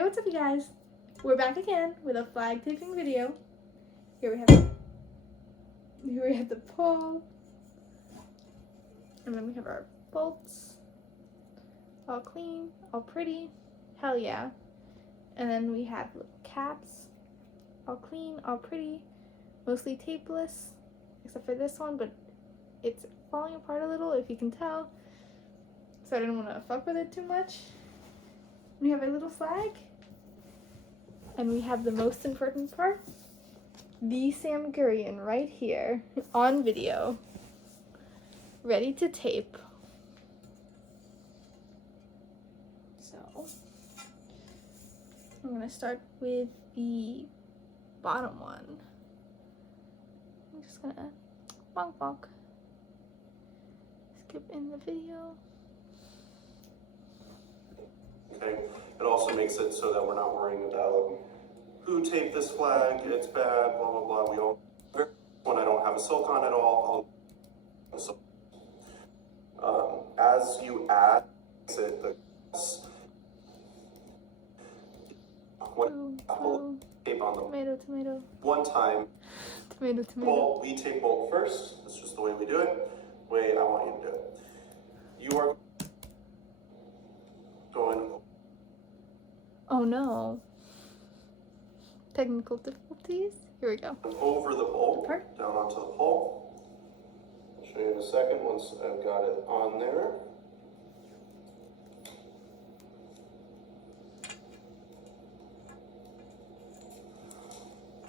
Hey, what's up, you guys? We're back again with a flag taping video. Here we have the pole, and then we have our bolts, all clean, all pretty, hell yeah. And then we have little caps, all clean, all pretty, mostly tapeless, except for this one, but it's falling apart a little, if you can tell. So I didn't want to fuck with it too much. We have our little flag, and we have the most important part, the Sam Gurion right here on video, ready to tape. So I'm gonna start with the bottom one. I'm just gonna bonk bonk, skip in the video. Okay. It also makes it so that we're not worrying about who taped this flag, it's bad, blah, blah, blah. We don't, when I don't have a silk on at all, as you add it, tape on them. Tomato. One time, Tomato. bolt, we tape bolt first. That's just the way we do it, the way I want you to do it. You are going. Oh no. Technical difficulties. Here we go. Over the bolt, down onto the pole. I'll show you in a second once I've got it on there.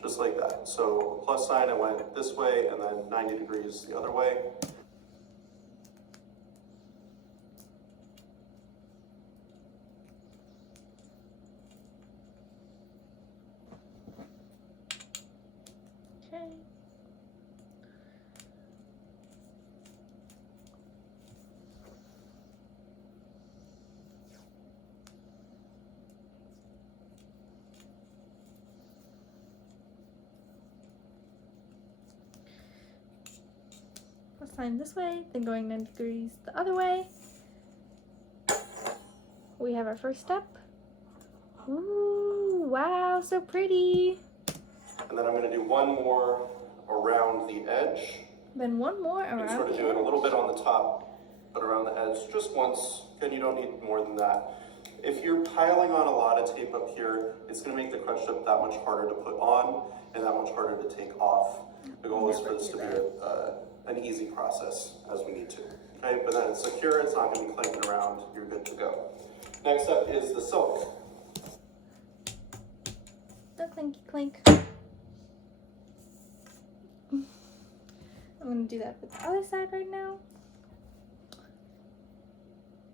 Just like that. So plus sign, I went this way and then 90 degrees the other way. Okay. Plus sign this way, then going 90 degrees the other way. We have our first step. Ooh, wow, so pretty. And then I'm going to do one more around the edge. Then one more around. You can sort of do it a little bit on the top, but around the edge just once. Again, you don't need more than that. If you're piling on a lot of tape up here, it's going to make the crunch up that much harder to put on and that much harder to take off. The goal is for this to be an easy process as we need to. Okay, but then it's secure, it's not going to be clanking around, you're good to go. Next up is the silk. The clinky clink. I'm going to do that with the other side right now.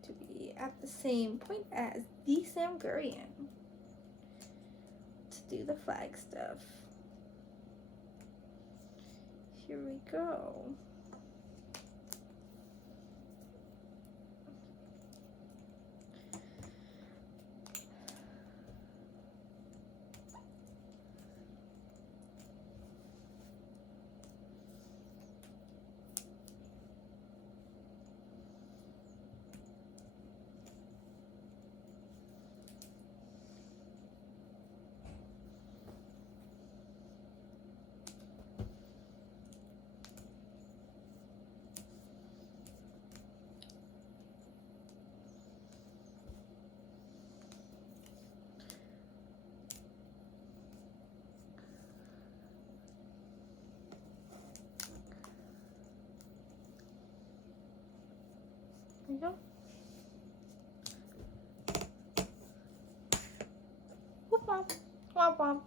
To be at the same point as the Sam Gurion. To do the flag stuff. Here we go. There you go. Whoop womp. Womp womp.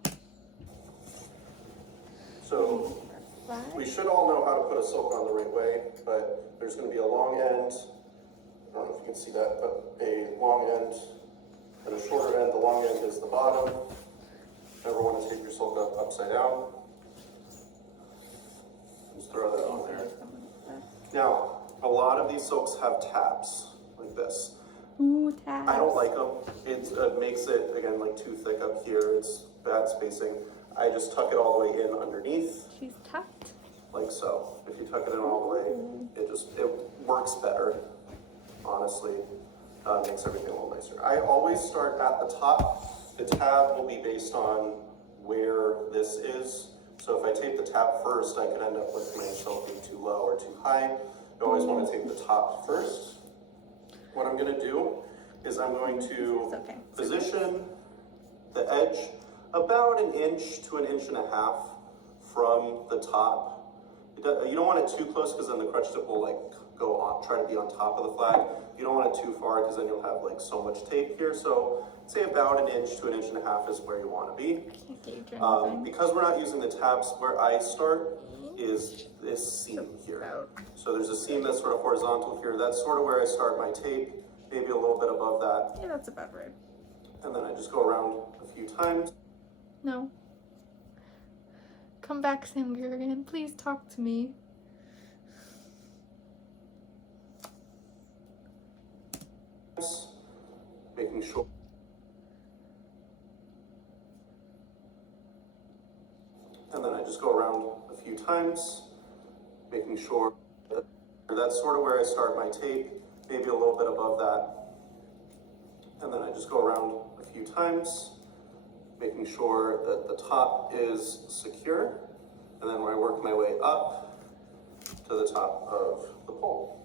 So we should all know how to put a silk on the right way, but there's going to be a long end. I don't know if you can see that, but a long end and a shorter end. The long end is the bottom. Never want to take your silk up upside down. Just throw that on there. Now, a lot of these silks have tabs like this. Ooh, tabs. I don't like them. It makes it, again, like too thick up here. It's bad spacing. I just tuck it all the way in underneath. She's tucked. Like so. If you tuck it in all the way, it works better, honestly. Makes everything a little nicer. I always start at the top The tab will be based on where this is. So if I tape the tab first, I could end up with my shelf being too low or too high. You always want to tape the top first. What I'm going to do is I'm going to position the edge about 1 inch to 1.5 inches from the top. You don't want it too close because then the crutch tip will like go on, try to be on top of the flag. You don't want it too far because then you'll have like so much tape here. So say about 1 inch to 1.5 inches is where you want to be. Because we're not using the tabs, where I start is this seam here. So there's a seam that's sort of horizontal here. That's sort of where I start my tape, maybe a little bit above that. Yeah, that's about right. And then I just go around a few times. No. Come back, Sam Gurigan. Please talk to me. Making sure. And then I just go around a few times, making sure that that's sort of where I start my tape, maybe a little bit above that. And then I just go around a few times, making sure that the top is secure. And then when I work my way up to the top of the pole.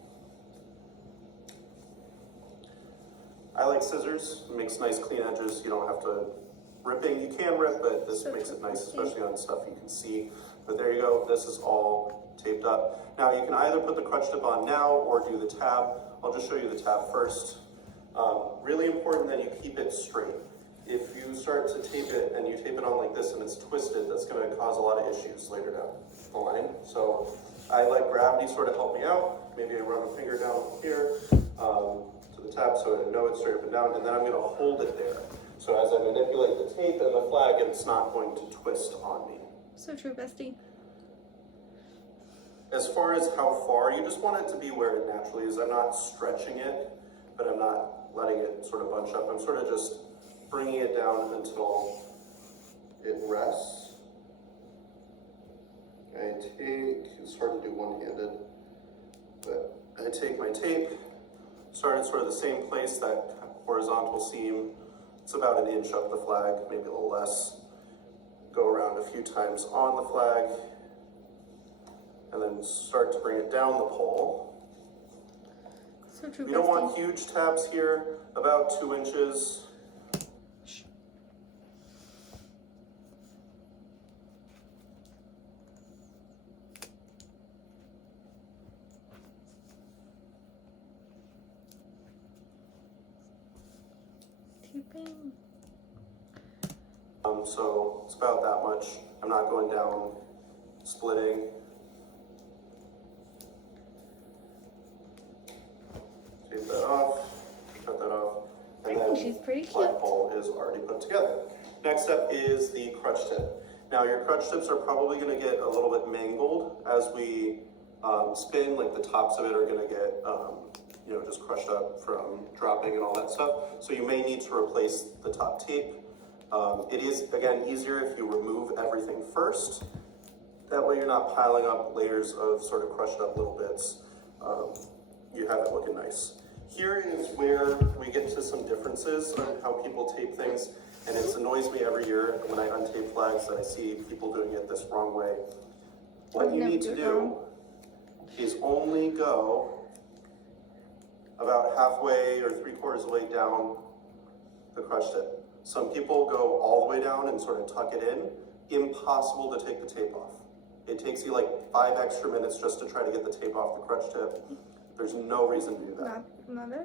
I like scissors. It makes nice clean edges. You don't have to ripping. You can rip, but this makes it nice, especially on stuff you can see. But there you go. This is all taped up. Now you can either put the crutch tip on now or do the tab. I'll just show you the tab first. Really important that you keep it straight. If you start to tape it and you tape it on like this and it's twisted, that's going to cause a lot of issues later down the line. So I let gravity sort of help me out. Maybe I run a finger down here to the tab so I know it's straight up and down, and then I'm going to hold it there. So as I manipulate the tape and the flag, it's not going to twist on me. So true, bestie. As far as how far, you just want it to be where it naturally is. I'm not stretching it, but I'm not letting it sort of bunch up. I'm sort of just bringing it down until it rests. I take, it's hard to do one-handed, but I take my tape, start at sort of the same place, that horizontal seam. It's about 1 inch up the flag, maybe a little less. Go around a few times on the flag, and then start to bring it down the pole. So true, We don't want huge tabs here, about 2 inches. Taping. So it's about that much. I'm not going down, splitting. Take that off, cut that off, and then she's pretty cute. flag pole is already put together. Next up is the crutch tip. Now your crutch tips are probably going to get a little bit mangled as we spin. Like the tops of it are going to get just crushed up from dropping and all that stuff. So you may need to replace the top tape. It is, again, easier if you remove everything first. That way you're not piling up layers of sort of crushed up little bits. You have it looking nice. Here is where we get to some differences on how people tape things, and it annoys me every year when I untape flags that I see people doing it this wrong way. What you need to do is only go about halfway or 3/4 of the way down the crutch tip. Some people go all the way down and sort of tuck it in. Impossible to take the tape off. It takes you like 5 extra minutes just to try to get the tape off the crutch tip. There's no reason to do that.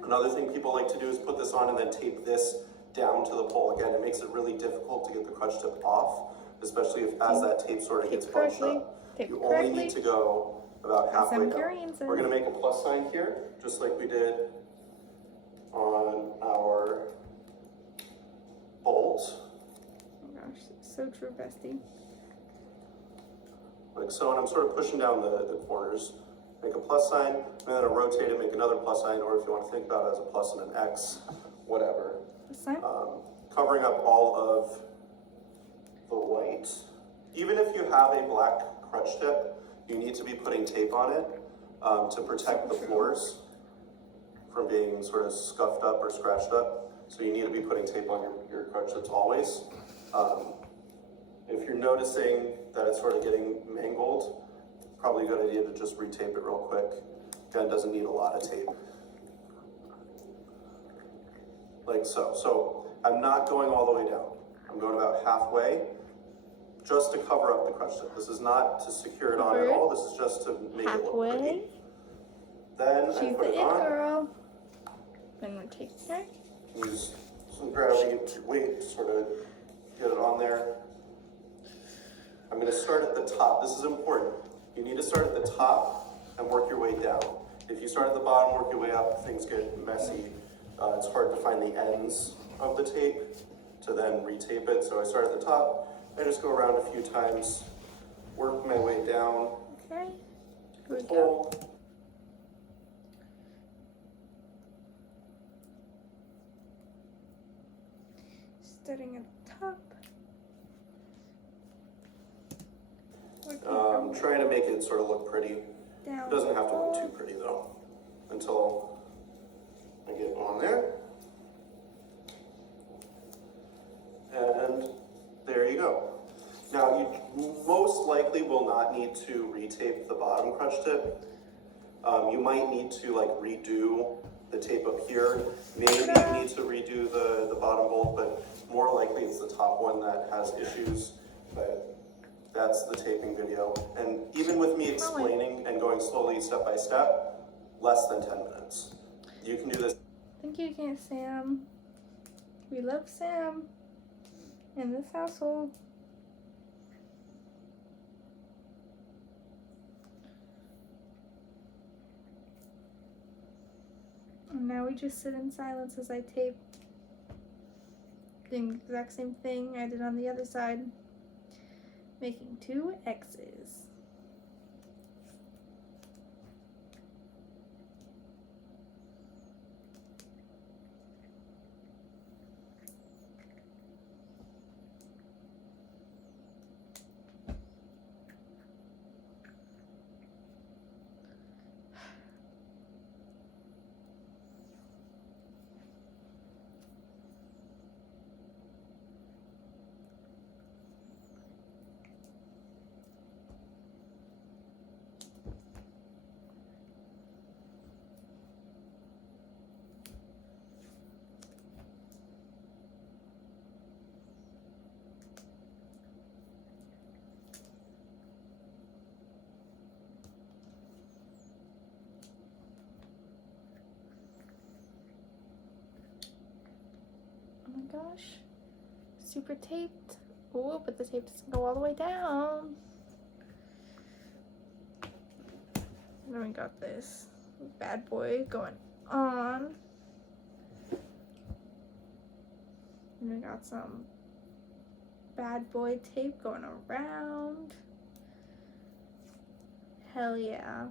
Another thing people like to do is put this on and then tape this down to the pole. Again, it makes it really difficult to get the crutch tip off, especially if as that tape sort of gets bunched up. You only need to go about halfway down. We're going to make a plus sign here, just like we did on our bolt. Oh my gosh, so true, bestie. Like so, and I'm sort of pushing down the corners. Make a plus sign, and then I'll rotate it, make another plus sign, or if you want to think about it as a plus and an X, whatever. Covering up all of the white. Even if you have a black crutch tip, you need to be putting tape on it to protect the floors from being sort of scuffed up or scratched up. So you need to be putting tape on your crutch lips always. If you're noticing that it's sort of getting mangled, probably a good idea to just retape it real quick. Again, it doesn't need a lot of tape. Like so. So I'm not going all the way down. I'm going about halfway, just to cover up the crutch tip. This is not to secure it on at all. This is just to make it look pretty. Then I She's put the it it on. girl. Then we'll take her. Use some gravity weight to sort of get it on there. I'm going to start at the top. This is important. You need to start at the top and work your way down. If you start at the bottom, work your way up, things get messy. It's hard to find the ends of the tape to then retape it. So I start at the top. I just go around a few times, work my way down. Okay. Here we go. Pull. Starting at the top. Trying to make it sort of look pretty. Down. It doesn't have to look too pretty though, until I get on there. And there you go. Now you most likely will not need to retape the bottom crutch tip. You might need to like redo the tape up here. Maybe you need to redo the bottom bolt, but more likely it's the top one that has issues. But that's the taping video. And even with me explaining and going slowly step by step, less than 10 minutes. You can do this. Thank you again, Sam. We love Sam in this household. And now we just sit in silence as I tape. Doing the exact same thing I did on the other side. Making 2 X's. Oh my gosh. Super taped. Oh, but the tape doesn't go all the way down. And then we got this bad boy going on. And we got some bad boy tape going around. Hell yeah.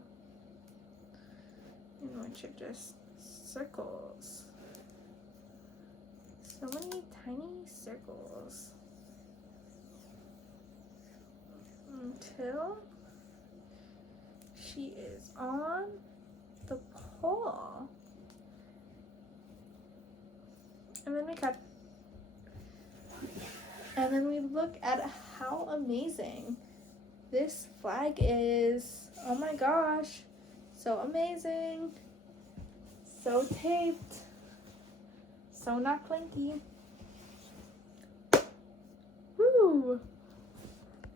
And which are just circles. So many tiny circles. Until she is on the pole. And then we cut. And then we look at how amazing this flag is. Oh my gosh. So amazing. So taped. So not clinky.